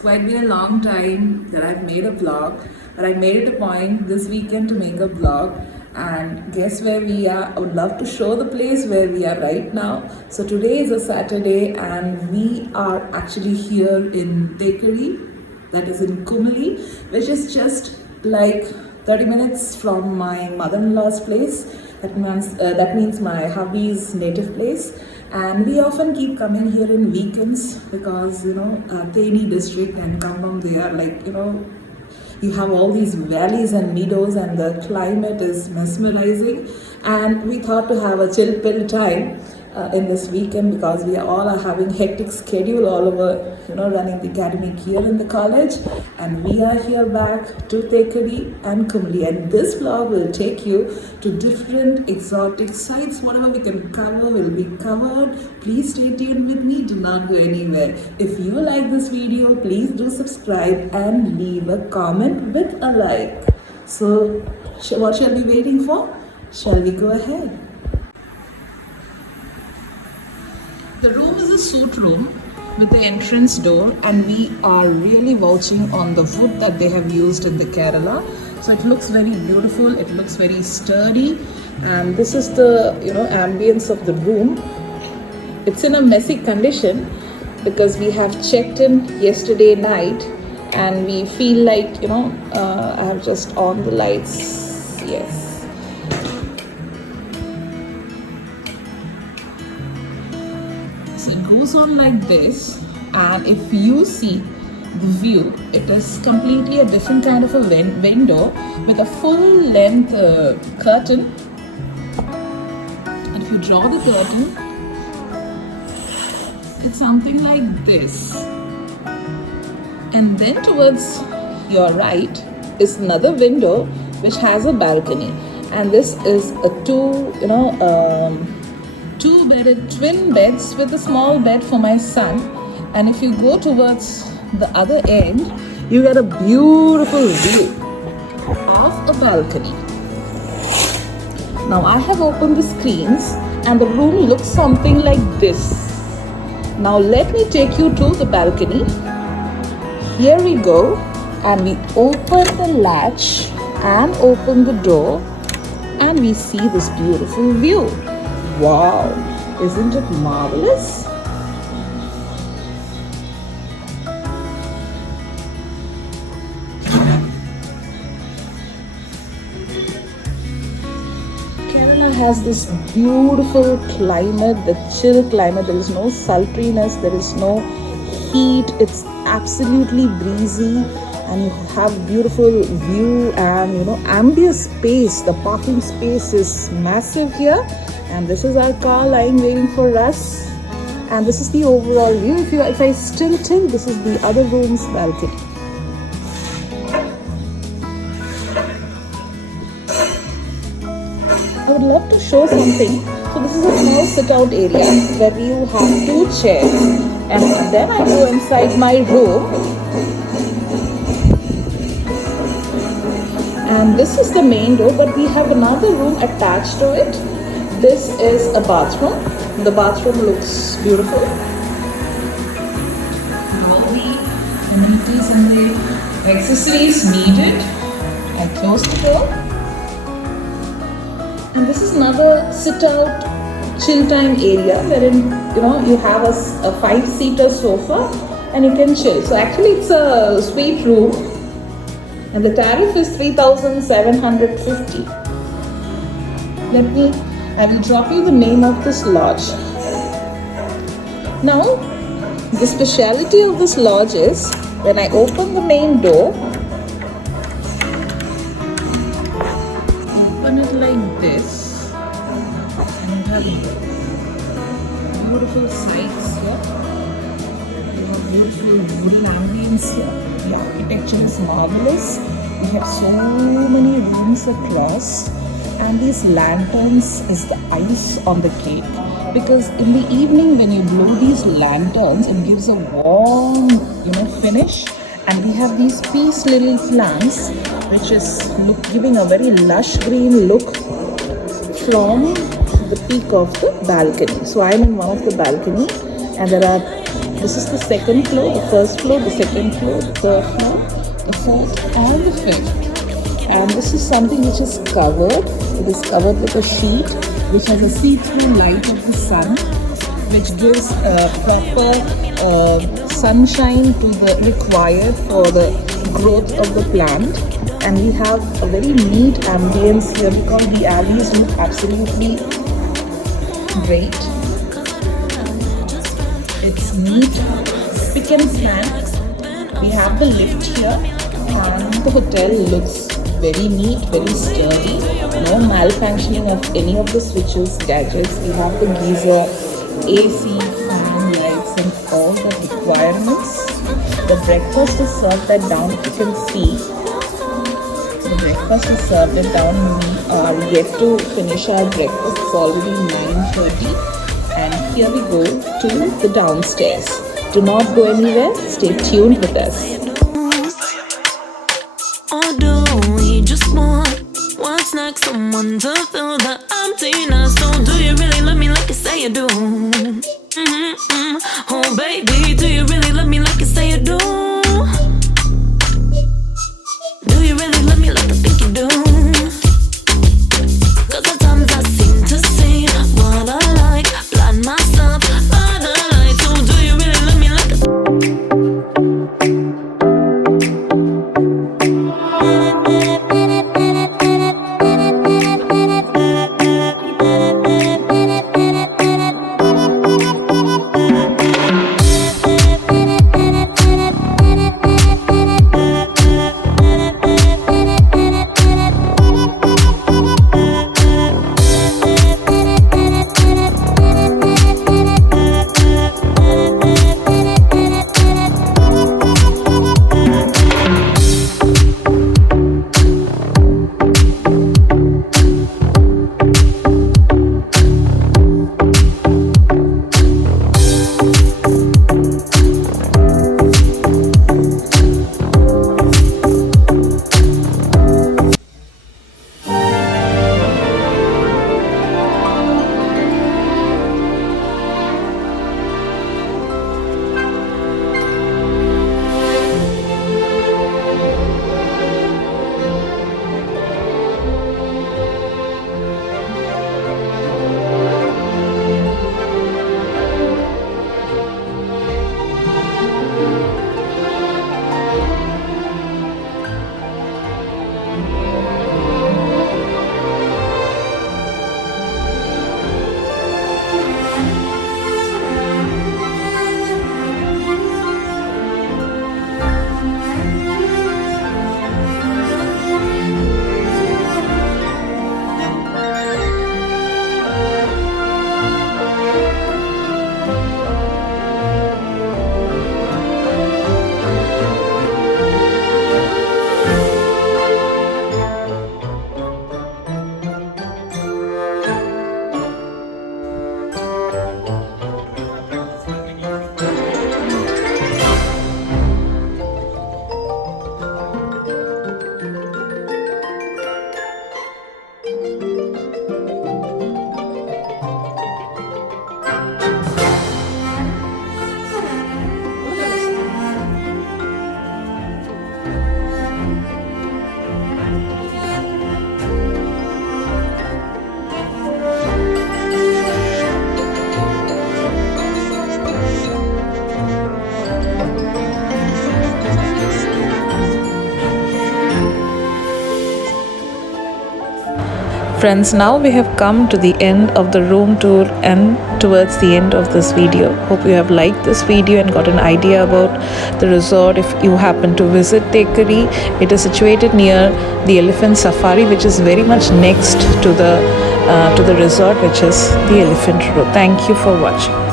quite been a long time that I've made a vlog, but I made it a point this weekend to make a vlog. And guess where we are? I would love to show the place where we are right now. So today is a Saturday, and we are actually here in Thekkady, that is in KUMILY, which is just like 30 minutes from my mother-in-law's place. That means my hubby's native place. And we often keep coming here in weekends because Thekkady district and Kambam, they are like you have all these valleys and meadows, and the climate is mesmerizing. And we thought to have a chill pill time in this weekend because we all are having hectic schedule all over, running the academic year in the college. And we are here back to Thekkady and KUMILY, and this vlog will take you to different exotic sites. Whatever we can cover will be covered. Please stay tuned with me, do not go anywhere. If you like this video, please do subscribe and leave a comment with a like. So what shall we be waiting for? Shall we go ahead? The room is a suite room with the entrance door, and we are really vouching on the wood that they have used in the Kerala. So it looks very beautiful, it looks very sturdy, and this is the ambience of the room. It's in a messy condition because we have checked in yesterday night, and we feel like I have just on the lights. Yes. So it goes on like this, and if you see the view, it is completely a different kind of a window with a full length curtain. And if you draw the curtain, it's something like this. And then towards your right is another window which has a balcony, and this is a two-bedded twin beds with a small bed for my son. And if you go towards the other end, you get a beautiful view of a balcony. Now I have opened the screens, and the room looks something like this. Now let me take you to the balcony. Here we go, and we open the latch and open the door, and we see this beautiful view. Wow, isn't it marvelous? Kerala has this beautiful climate, the chill climate. There is no sultriness, there is no heat. It's absolutely breezy, and you have beautiful view and ambience space. The parking space is massive here. And this is our car lying waiting for us, and this is the overall view. If I still tilt, this is the other room's balcony. I would love to show something. So this is a small sit-out area where you have 2 chairs, and then I go inside my room, and this is the main door, but we have another room attached to it. This is a bathroom. The bathroom looks beautiful. All the amenities and the accessories needed. I close the door. And this is another sit-out, chill time area wherein you have a 5-seater sofa and you can chill. So actually it's a suite room, and the tariff is 3,750. I will drop you the name of this lodge. Now, the speciality of this lodge is when I open the main door, open it like this, and you have beautiful sights here. You have beautiful wooden ambience here. The architecture is marvelous. We have so many rooms across. And these lanterns is the ice on the cake, because in the evening when you blow these lanterns, it gives a warm finish. And we have these peace little plants which is giving a very lush green look from the peak of the balcony. So I'm in one of the balcony, and there are This is the second floor, the first floor, the second floor, the third floor, the fourth and the fifth. And this is something which is covered. It is covered with a sheet which has a see-through light of the sun, which gives proper sunshine to the required for the growth of the plant. And we have a very neat ambience here because the alleys look absolutely great. It's neat, spick and span. We have the lift here, and the hotel looks very neat, very sturdy. No malfunctioning of any of the switches, gadgets. We have the geyser, AC, fan, lights, and all the requirements. The breakfast is served at down. If you can see, the breakfast is served at down. We are yet to finish our breakfast. It's already 9:30, and here we go to the downstairs. Do not go anywhere. Stay tuned with us. Or do we just want what's next? Someone to fill the emptiness. So do you really love me like you say you do? Oh baby, do you really love me like you say you do? Do you really love me like I think you do? Cause at times I seem to see what I like, blind myself by the light. So do you really love me like Friends, now we have come to the end of the room tour and towards the end of this video. Hope you have liked this video and got an idea about the resort. If you happen to visit Thekkady, it is situated near the Elephant Safari, which is very much next to the resort, which is the Elephant Road. Thank you for watching.